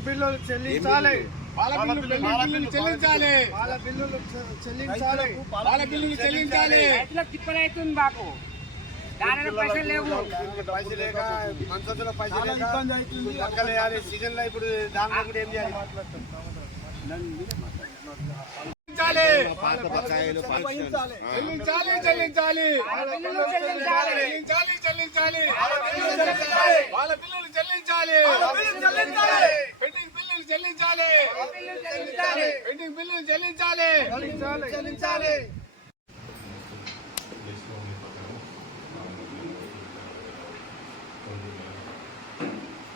Pending బిల్లులు చెల్లించాలి. పాల బిల్లులు చెల్లించాలి. పాల బిల్లులు చెల్లించాలి. పాల బిల్లులు చెల్లించాలి. తిప్పలైతుంది మాకు, దాని పైసలు లేవు. పైసలు లేక మనసులో పైసలు లేక ఇబ్బంది అవుతుంది. లెక్కలు వేయాలి సీజన్ లో. ఇప్పుడు దాంట్లో కూడా ఏం చేయాలి? చెల్లించాలి చెల్లించాలి. పాల బిల్లులు చెల్లించాలి. పెండింగ్ బిల్లులు చెల్లించాలి. పెండింగ్ బిల్లులు చెల్లించాలి.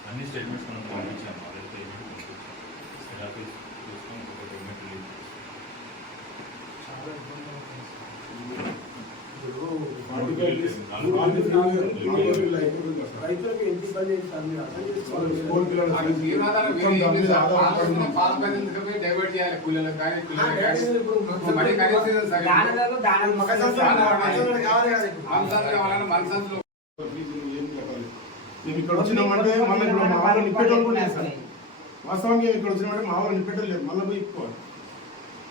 అన్ని స్టేట్మెంట్స్ మనం పంపించాము. అదైతే చూసుకొని ఒక పేమెంట్ రిలీజ్ రైతులకు ఎంత ఇబ్బంది మేము ఇక్కడ వచ్చినామంటే మళ్ళీ ఇప్పుడు మా వాళ్ళు నింపేటోళ్ళు కూడా లేదు సార్. వాస్తవానికి ఇక్కడ వచ్చినామంటే మా వాళ్ళు నింపేటోళ్ళు లేదు, మళ్ళీ పోయి ఇప్పుకోవాలి.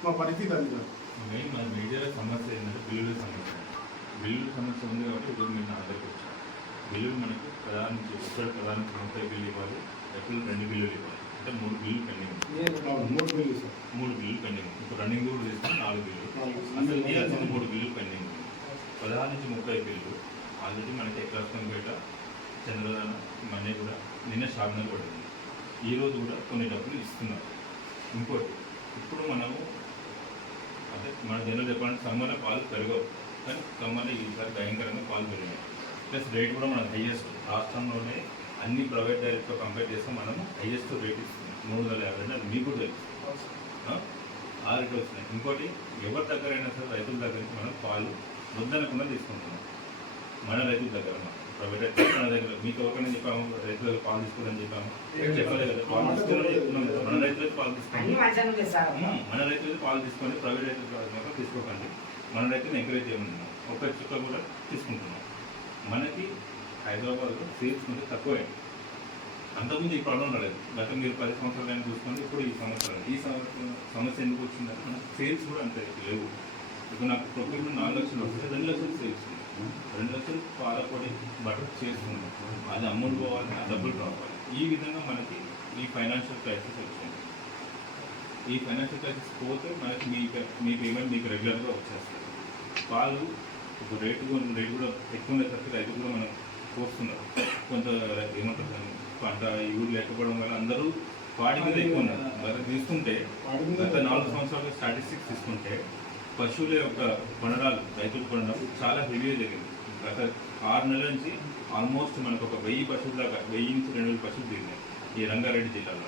మా పరిస్థితి అది సార్. మెయిన్ మన మీడియాలో సమస్య ఏంటంటే బిల్లుల సమస్య. బిల్లుల సమస్య ఉంది కాబట్టి ఇప్పుడు మీరు నా దగ్గరకు వచ్చాను. బిల్లులు మనకు ప్రధానికి 30 బిల్లు ఇవ్వాలి, ఎప్పుడు 2 బిల్లులు ఇవ్వాలి. అంటే 3 బిల్లులు పెండింగ్. 3 bill sir. 3 బిల్లులు పెండింగ్. ఇప్పుడు రన్నింగ్ కూడా తీసుకుని 4 బిల్లు. అసలు ఇవ్వాల్సిన 3 బిల్లులు పెండింగ్. 16 నుంచి 30 బిల్లు ఆల్రెడీ మనకి ఎక్రాస్పేట, చంద్రదాన, మనీ కూడా నిన్న షార్నర్ పడింది. ఈరోజు కూడా కొన్ని డబ్బులు ఇస్తున్నారు. ఇంకోటి, ఇప్పుడు మనము అంటే మన జనరల్ చెప్పాలంటే సమ్మర్లో పాలు పెరగవు, కానీ సమ్మర్లో ఈసారి భయంకరంగా పాలు పెరిగాయి. ప్లస్ రేట్ కూడా మనకు హైయెస్ట్ రాష్ట్రంలోనే అన్ని ప్రైవేట్ డైరీతో కంపేర్ చేస్తే మనము హైయెస్ట్ రేట్ ఇస్తుంది. 350 అది మీకు కూడా తెలుసు. ఆ రేట్ వస్తున్నాయి. ఇంకోటి, ఎవరి దగ్గరైనా సరే రైతుల దగ్గర నుంచి మనం పాలు వద్దనకుండా తీసుకుంటున్నాం. మన రైతుల దగ్గర ప్రైవేట్ మన దగ్గర మీకు ఎవరికైనా చెప్పాము రైతులకు పాలు తీసుకోవాలని చెప్పాము, చెప్పలేదు కదా. పాలు తీసుకోవాలని చెప్తున్నాం కదా. మన రైతులకు పాలు తీసుకోండి, మన రైతులకు పాలు తీసుకోండి, ప్రైవేట్ రైతులు తీసుకోకండి. మన రైతులను ఎంకరేజ్ చేయమన్నాం. ఒక చుక్క కూడా తీసుకుంటున్నాం. మనకి హైదరాబాద్లో సేల్స్ కొంచెం తక్కువే. అంతకుముందు ఈ ప్రాబ్లం రాలేదు. గత మీరు 10 సంవత్సరాలైనా చూసుకోండి. ఇప్పుడు ఈ సంవత్సరం సమస్య ఎందుకు వచ్చిందంటే మనకు సేల్స్ కూడా అంతే లేవు. ఇప్పుడు నాకు ప్రొక్యూర్మెంట్ 4 లక్షలు వస్తే 2 లక్షలు సేల్స్, 2 లక్షలు పాలపొడి బటర్ చేసుకున్నాం. అది అమౌంట్ పోవాలి, ఆ డబ్బులు రావాలి. ఈ విధంగా మనకి ఈ ఫైనాన్షియల్ క్రైసిస్ వచ్చింది. ఈ ఫైనాన్షియల్ క్రైసిస్ పోతే మనకి మీ పేమెంట్ మీకు రెగ్యులర్గా వచ్చేస్తుంది. పాలు ఇప్పుడు రేటు కూడా ఎక్కువ ఉండేసరికి రైతులు కూడా మనం కోస్తున్నారు. కొంత ఏమంటారు పంట ఊరు లేకపోవడం వల్ల అందరూ వాటి మీద ఎక్కువ ఉన్నారు. మరి తీసుకుంటే గత 4 సంవత్సరాల స్టాటిస్టిక్స్ తీసుకుంటే పశువుల యొక్క కొనడాలు, రైతులు కొనడం చాలా హెవీగా జరిగింది. గత 6 నెలల నుంచి ఆల్మోస్ట్ మనకు ఒక 1000 పశువుల దాకా 1000 నుంచి 2000 పశువులు దిగినాయి ఈ రంగారెడ్డి జిల్లాలో.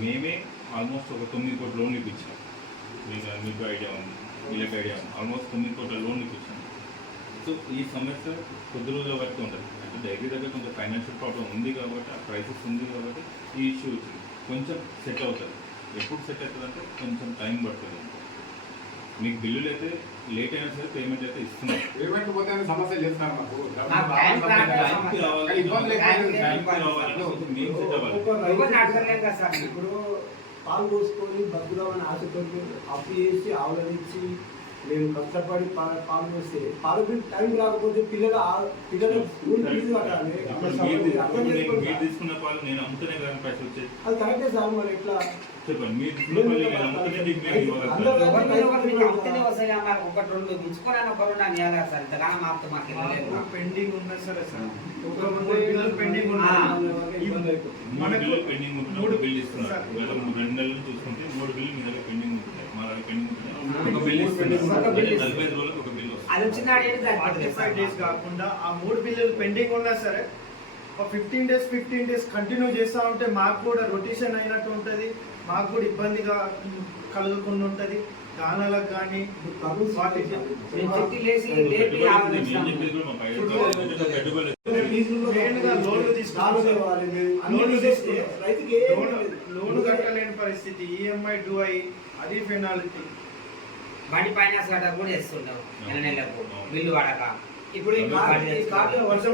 మేమే ఆల్మోస్ట్ ఒక 9 కోట్ల లోన్లు ఇప్పించాం. మీకు ఐడియా ఉంది, వీళ్ళకి ఐడియా ఉంది. ఆల్మోస్ట్ 9 కోట్ల లోన్లు ఇప్పించాం. సో ఈ సమస్య కొద్ది రోజుల వరకు ఉంటుంది. అంటే డైరీ దగ్గర కొంచెం ఫైనాన్షియల్ ప్రాబ్లం ఉంది కాబట్టి, ఆ క్రైసిస్ ఉంది కాబట్టి ఈ ఇష్యూ వచ్చింది. కొంచెం సెట్ అవుతుంది. ఎప్పుడు సెట్ అవుతుందంటే కొంచెం టైం పడుతుంది. మీకు బిల్లులు అయితే లేట్ అయినా సరే పేమెంట్ అయితే ఇస్తున్నారు. పేమెంట్ పోతే సమస్య చేస్తున్నారు. ఇప్పుడు పాలు పోసుకొని బతుకుదామని ఆశతో అప్పు చేసి ఆవులనిచ్చి మేము కష్టపడి పాలు వేస్తే పాలు టైం రాకపోతే పిల్లలు స్కూల్ ఫీజు కట్టాలి. తీసుకున్న పాలు నేను అమ్ముతూనే కదా పైసలు వచ్చేది. అది కరెక్టే సార్. మరి ఎట్లా చెప్పండి, మీరు తీసుకున్న పాలు నేను అమ్ముతూనే పెండింగ్ ఉన్నా సరే సార్, పెండింగ్ ఉంటున్నా బిల్ ఇస్తున్నారు. గత 2 నెలలు చూసుకుంటే 3 బిల్లు మీ దగ్గర పెండింగ్ ఉంటున్నాయి. మా దగ్గర పెండింగ్ ఉంటున్నాయి. ఒక బిల్ ఇస్తున్నారు. 45 రోజులకు ఒక బిల్లు వస్తుంది. 45 days కాకుండా ఆ 3 బిల్లులు పెండింగ్ ఉన్నా సరే 15 days కంటిన్యూ చేస్తూ ఉంటే మాకు కూడా రొటేషన్ అయినట్టు ఉంటుంది. మాకు కూడా ఇబ్బందిగా కలుగకుండా ఉంటుంది. దానాలకు కానీ వాటికి లోన్ కట్టలేని పరిస్థితి, ఈఎంఐ డ్యూ అయ్యి అది పెనాల్టీ. బండి ఫైనాన్స్ కట్ట కూడా వేస్తుంటారు నెలకు బిల్లు పడక. ఇప్పుడు వర్షం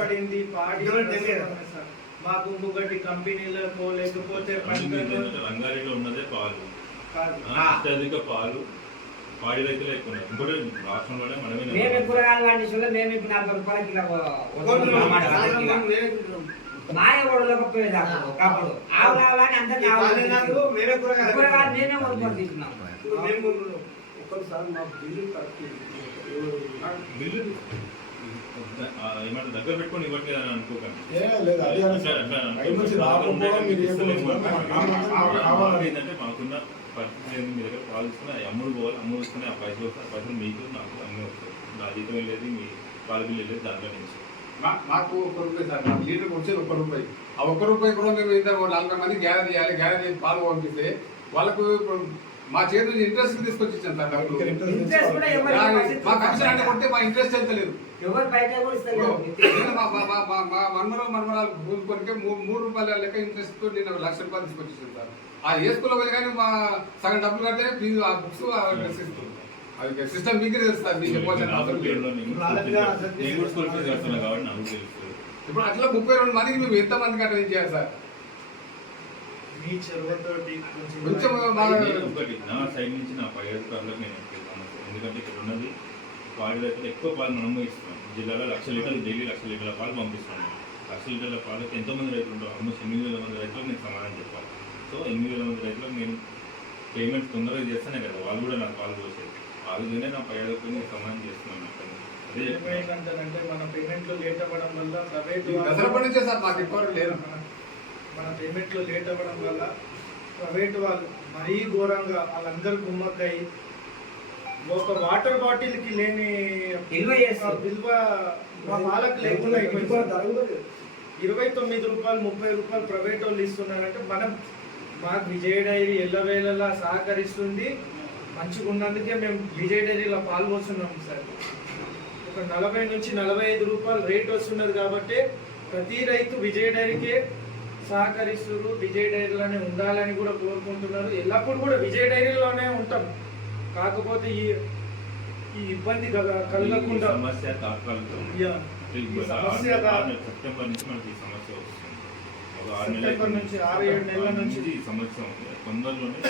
పడింది మాకు ఇంకొకటి కంపెనీలకు లేకపోతే రంగారెడ్డిలో ఉన్నదే పాలు కాదు. అత్యధిక పాలు పాడి రైతులు ఎక్కువ ఉన్నారు. ఇంకోటి రాష్ట్రంలోనే మనమే మేము కూరగాయలు పండించుకుంటే మేము ఇప్పుడు 40 రూపాయల కిలో వస్తున్నాం అన్నమాట, అర్ధ కిలో. మాయ ఓడలేకపోయేది ఒకప్పుడు ఆవు కావాలని అందరినీ కూరగాయలు నేనే కొనుక్కొని తింటున్నాం. బిల్లు ఏమంటే దగ్గర పెట్టుకొని ఇవ్వట్లేదు అని అనుకోకండి. లేదు, అది బయట నుంచి రాకపోవడం మీరు ఏంటంటే మాకున్న పరిస్థితి ఏంది, మీ దగ్గర పాలు తీసుకుని అమ్ముడు పోవాలి, అమ్ముడు వస్తున్నాయి, ఆ పైసలు వస్తాయి, పైసలు మీకు నాకు అన్నీ వస్తాయి. నా జీతం వెళ్ళేది మీ పాల బిల్లు వెళ్ళేది దాంట్లో నుంచి. మాకు ₹1 సార్, మాకు లీటర్కి వచ్చేది ₹1. ఆ ₹1 కూడా మేము ఇంత 40 మంది గ్యాదర్ చేయాలి, గ్యాదర్ చేసి పాలు పంపిస్తే వాళ్ళకు ఇప్పుడు మా చేతి నుంచి ఇంట్రెస్ట్ తీసుకొచ్చి ఇచ్చాను సార్ డబ్బులు. ఇంట్రెస్ట్ కూడా మా కమిషన్ అంటే కొట్టే మా ఇంట్రెస్ట్ ఎంత లేదు. ఎవరు బయట కూడా ఇస్తలేదు. మా మన్మరాలు కొనికే ₹3 లెక్క ఇంట్రెస్ట్ తో నేను ₹1,00,000 తీసుకొచ్చి ఇచ్చాను సార్. ఆ ఏ స్కూల్లో పోయి కానీ మా సగం డబ్బులు కడితే ఫీజు ఆ బుక్స్ డ్రెస్ ఇస్తుంది. అది సిస్టమ్ మీకే తెలుస్తుంది, మీకు చెప్పాల్సిన అవసరం లేదు. నేను కూడా స్కూల్ ఫీజు కడుతున్నాను కాబట్టి నాకు తెలుస్తుంది. ఇప్పుడు అట్లా 32 మందికి మేము ఎంత మంది కట్టడం చేయాలి సార్? మీ చెరువుతోటి కొంచెం ఒకటి నా సైడ్ నుంచి నా పై అధికారులకు నేను సమస్య, ఎందుకంటే ఇక్కడ ఉన్నది పాడి రైతులు ఎక్కువ పాలు మనము ఇస్తున్నాం. జిల్లాలో 1,00,000 లీటర్లు డైలీ 1,00,000 లీటర్ల పాలు పంపిస్తున్నాం. 1,00,000 లీటర్ల పాలకు ఎంతోమంది రైతులు ఉంటారు, ఆల్మోస్ట్ 8,000 మంది రైతులకు నేను సమాధానం చెప్పాలి. సో 8,000 మంది రైతులకు నేను పేమెంట్ తొందరగా చేస్తేనే కదా వాళ్ళు కూడా నాకు పాలు పోసేది. వాళ్ళనే నా పై అధికారులకు సమాధానం చేస్తున్నాను. అదే ఏంటంటే మన పేమెంట్లు లేట్ అవ్వడం వల్ల దసరాపటి నుంచే సార్ మాకు ఎక్కువ లేదు. మన పేమెంట్లు లేట్ అవ్వడం వల్ల ప్రైవేట్ వాళ్ళు మరీ ఘోరంగా వాళ్ళందరూ గుమ్మక్కయి ఒక వాటర్ బాటిల్ కి లేని విలువ మా పాలకు లేకుండా అయిపోయింది. ₹29 ₹30 ప్రైవేట్ వాళ్ళు ఇస్తున్నారంటే మనం మాకు విజయ డైరీ ఎల్లవేళలా సహకరిస్తుంది. మంచిగా ఉన్నందుకే మేము విజయ డైరీలో పాల్గొస్తున్నాం సార్. ఒక ₹40 నుంచి ₹45 రేట్ వస్తున్నది కాబట్టి ప్రతి రైతు విజయ డైరీకే సహకరిస్తున్నారు. విజయ డైరీలోనే ఉండాలని కూడా కోరుకుంటున్నారు. ఎల్లప్పుడు కూడా విజయ డైరీలోనే ఉంటాం. కాకపోతే ఈ ఇబ్బంది కలగకుండా సమస్య తాత్కాలికం. సెప్టెంబర్ నుంచి మనకి ఈ సమస్య వస్తుంది. ఒక 6 నుంచి 6-7 నెలల నుంచి ఈ సమస్య ఉంది. తొందరలోనే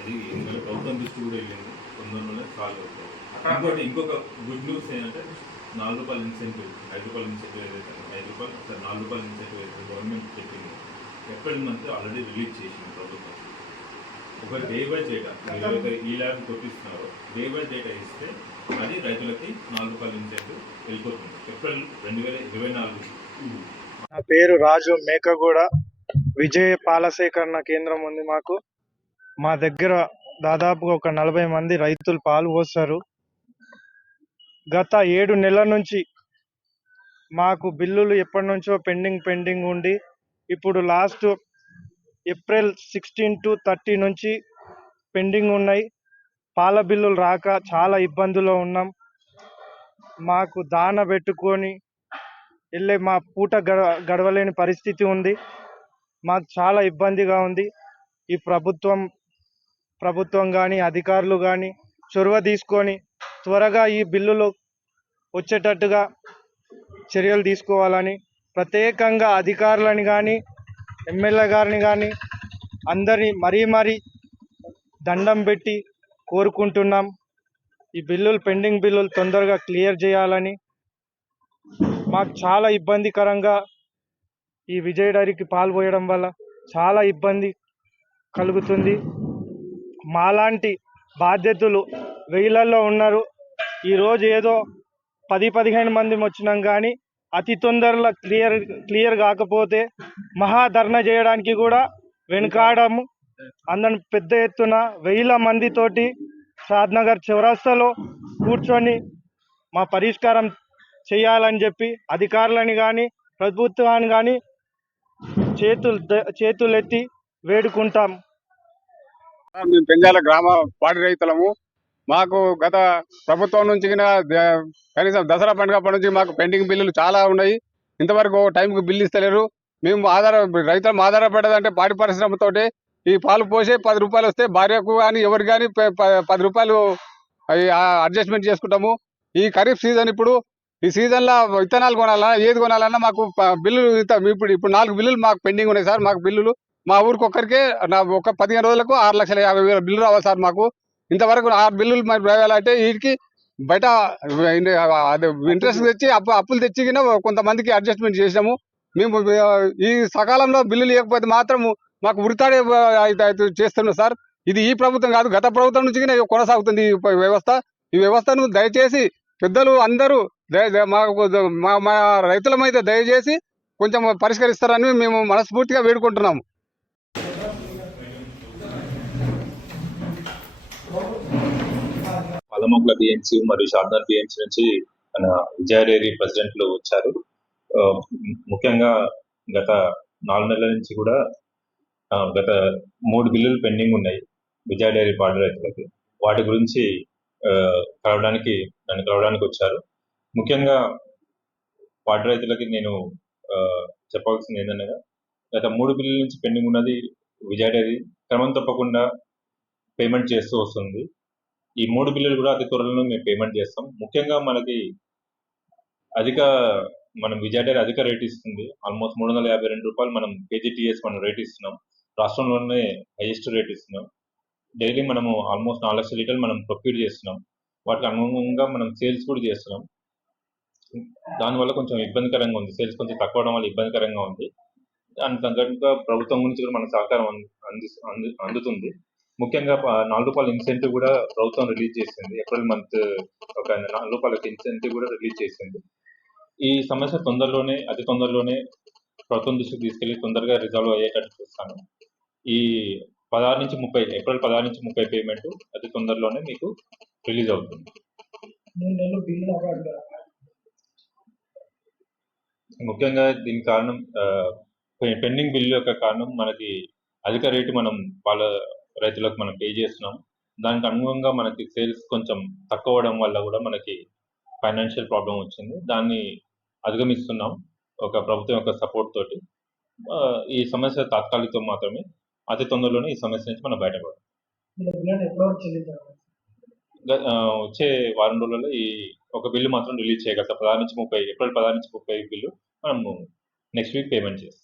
అది ఎందుకంటే ప్రభుత్వం దృష్టి కూడా వెళ్ళింది, తొందరలోనే సాల్వ్ అవుతుంది. ఇంకొక గుడ్ న్యూస్ ఏంటంటే ₹4 ఇన్సెంటివ్, ₹5 ఇన్సెంటివ్ ఏదైతే ₹4 ఇన్సెంటివ్ ఏదైతే గవర్నమెంట్ చెప్పింది ఏప్రిల్ మంత్ ఆల్రెడీ రిలీజ్ చేసింది ప్రభుత్వం. ఒక డే బై డేటా మీరు ఈ ల్యాబ్ కొట్టిస్తున్నారో డే బై డేటా ఇస్తే అది రైతులకి ₹4 ఇన్సెంటివ్ వెళ్ళిపోతుంది ఏప్రిల్ 2024. నా పేరు రాజు మేకగూడ. విజయ పాల సేకరణ కేంద్రం ఉంది మాకు. మా దగ్గర దాదాపుగా ఒక 40 మంది రైతులు పాలు పోస్తారు. గత 7 నెలల నుంచి మాకు బిల్లులు ఎప్పటి నుంచో పెండింగ్ ఉండి ఇప్పుడు లాస్ట్ ఏప్రిల్ 16 to 30 నుంచి పెండింగ్ ఉన్నాయి. పాల బిల్లులు రాక చాలా ఇబ్బందుల్లో ఉన్నాం. మాకు దాన పెట్టుకొని వెళ్ళే మా పూట గడవలేని పరిస్థితి ఉంది. మాకు చాలా ఇబ్బందిగా ఉంది. ఈ ప్రభుత్వం కానీ అధికారులు కానీ చొరవ తీసుకొని త్వరగా ఈ బిల్లులు వచ్చేటట్టుగా చర్యలు తీసుకోవాలని ప్రత్యేకంగా అధికారులని కానీ ఎమ్మెల్యే గారిని కానీ అందరి మరీ దండం పెట్టి కోరుకుంటున్నాం. ఈ పెండింగ్ బిల్లులు తొందరగా క్లియర్ చేయాలని. మాకు చాలా ఇబ్బందికరంగా ఈ విజయ డైరీకి పాలు పోయడం వల్ల చాలా ఇబ్బంది కలుగుతుంది. మాలాంటి బాధ్యతలు వేలల్లో ఉన్నారు. ఈరోజు ఏదో 10-15 మంది వచ్చినాం కానీ అతి తొందరలో క్లియర్ కాకపోతే మహాధర్నా చేయడానికి కూడా వెనుకాడము. అందరం పెద్ద ఎత్తున 1000 మందితోటి షాద్నగర్ చౌరస్తాలో కూర్చొని మా పరిష్కారం చేయాలని చెప్పి అధికారులని కానీ ప్రభుత్వాన్ని కానీ చేతులెత్తి వేడుకుంటాం. మేము పెంజాల గ్రామ పాడి రైతులము. మాకు గత ప్రభుత్వం నుంచి కనీసం దసరా పండుగ నుంచి మాకు పెండింగ్ బిల్లులు చాలా ఉన్నాయి. ఇంతవరకు టైంకి బిల్లు ఇస్తలేరు. మేము రైతులం ఆధారపడేదంటే పాడి పరిశ్రమతోటి. ఈ పాలు పోసే ₹10 వస్తే భార్యకు కానీ ఎవరికి కానీ ₹10 అడ్జస్ట్మెంట్ చేసుకుంటాము. ఈ ఖరీఫ్ సీజన్ ఇప్పుడు ఈ సీజన్లో విత్తనాలు కొనాలన్నా ఏది కొనాలన్నా మాకు బిల్లులు ఇప్పుడు 4 బిల్లులు మాకు పెండింగ్ ఉన్నాయి సార్. మాకు బిల్లులు మా ఊరికి ఒక్కరికే ఒక 15 రోజులకు 6,50,000 బిల్లు రావాలి సార్. మాకు ఇంతవరకు 6 బిల్లులు మరి రావాలంటే వీటికి బయట అదే ఇంట్రెస్ట్ తెచ్చి అప్పులు తెచ్చి కొంతమందికి అడ్జస్ట్మెంట్ చేసినాము. మేము ఈ సకాలంలో బిల్లులు ఇవ్వకపోతే మాత్రం మాకు ఉరితాడే చేస్తున్నాం సార్. ఇది ఈ ప్రభుత్వం కాదు, గత ప్రభుత్వం నుంచి కొనసాగుతుంది ఈ వ్యవస్థ. ఈ వ్యవస్థను దయచేసి పెద్దలు అందరూ మా రైతుల మీద దయచేసి కొంచెం పరిష్కరిస్తారని మేము మనస్ఫూర్తిగా వేడుకుంటున్నాము. పదమొక్కల బిఎంసి మరియు షాద్నగర్ బిఎంసి నుంచి మన విజయ డైరీ ప్రెసిడెంట్లు వచ్చారు. ముఖ్యంగా గత 4 నెలల నుంచి కూడా గత 3 బిల్లులు పెండింగ్ ఉన్నాయి విజయ డైరీ పాడి రైతులకి. వాటి గురించి నన్ను కలవడానికి వచ్చారు. ముఖ్యంగా పాడి రైతులకి నేను చెప్పాల్సింది ఏంటనగా, గత 3 బిల్లుల నుంచి పెండింగ్ ఉన్నది విజయ డైరీ క్రమం తప్పకుండా పేమెంట్ చేస్తూ వస్తుంది. ఈ 3 బిల్లులు కూడా అతి త్వరలో మేము పేమెంట్ చేస్తాం. ముఖ్యంగా మనం విజయ డైరీ అధిక రేట్ ఇస్తుంది. ఆల్మోస్ట్ 352 రూపాయలు మనం కేజీటీఎస్ మనం రేట్ ఇస్తున్నాం. రాష్ట్రంలోనే హైయెస్ట్ రేట్ ఇస్తున్నాం. డైలీ మనము ఆల్మోస్ట్ 4 లక్షల లీటర్లు మనం ప్రొక్యూర్ చేస్తున్నాం. వాటికి అనుగుణంగా మనం సేల్స్ కూడా చేస్తున్నాం. దానివల్ల కొంచెం ఇబ్బందికరంగా ఉంది, సేల్స్ కొంచెం తక్కువ అవడం వల్ల ఇబ్బందికరంగా ఉంది. దానికి తగ్గట్టుగా ప్రభుత్వం నుంచి కూడా మనకు సహకారం అందుతుంది. ముఖ్యంగా 4 రూపాయల ఇన్సెంటివ్ కూడా ప్రభుత్వం రిలీజ్ చేసింది. ఏప్రిల్ మంత్ ఒక 4 రూపాయలకి ఇన్సెంటివ్ కూడా రిలీజ్ చేసింది. ఈ సమస్య అతి తొందరలోనే ప్రభుత్వం దృష్టికి తీసుకెళ్లి తొందరగా రిజాల్వ్ అయ్యేటట్టు చూస్తాను. ఈ 16 నుంచి 30 ఏప్రిల్ 16 నుంచి 30 పేమెంట్ అతి తొందరలోనే మీకు రిలీజ్ అవుతుంది. ముఖ్యంగా దీనికి కారణం పెండింగ్ బిల్లు యొక్క కారణం మనకి అధిక రేటు మనం వాళ్ళ రైతులకు మనం పే చేస్తున్నాం. దానికి అనుగుణంగా మనకి సేల్స్ కొంచెం తక్కువ అవడం వల్ల కూడా మనకి ఫైనాన్షియల్ ప్రాబ్లం వచ్చింది. దాన్ని అధిగమిస్తున్నాం ఒక ప్రభుత్వం యొక్క సపోర్ట్ తోటి. ఈ సమస్య తాత్కాలికం మాత్రమే. అతి తొందరలోనే ఈ సమస్య నుంచి మనం బయటపడాలి. వచ్చే వారం రోజులలో ఈ ఒక బిల్లు మాత్రం రిలీజ్ చేయగలుగుతాం. ఏప్రిల్ 16 నుంచి 30 బిల్లు మనము నెక్స్ట్ వీక్ పేమెంట్ చేస్తాం.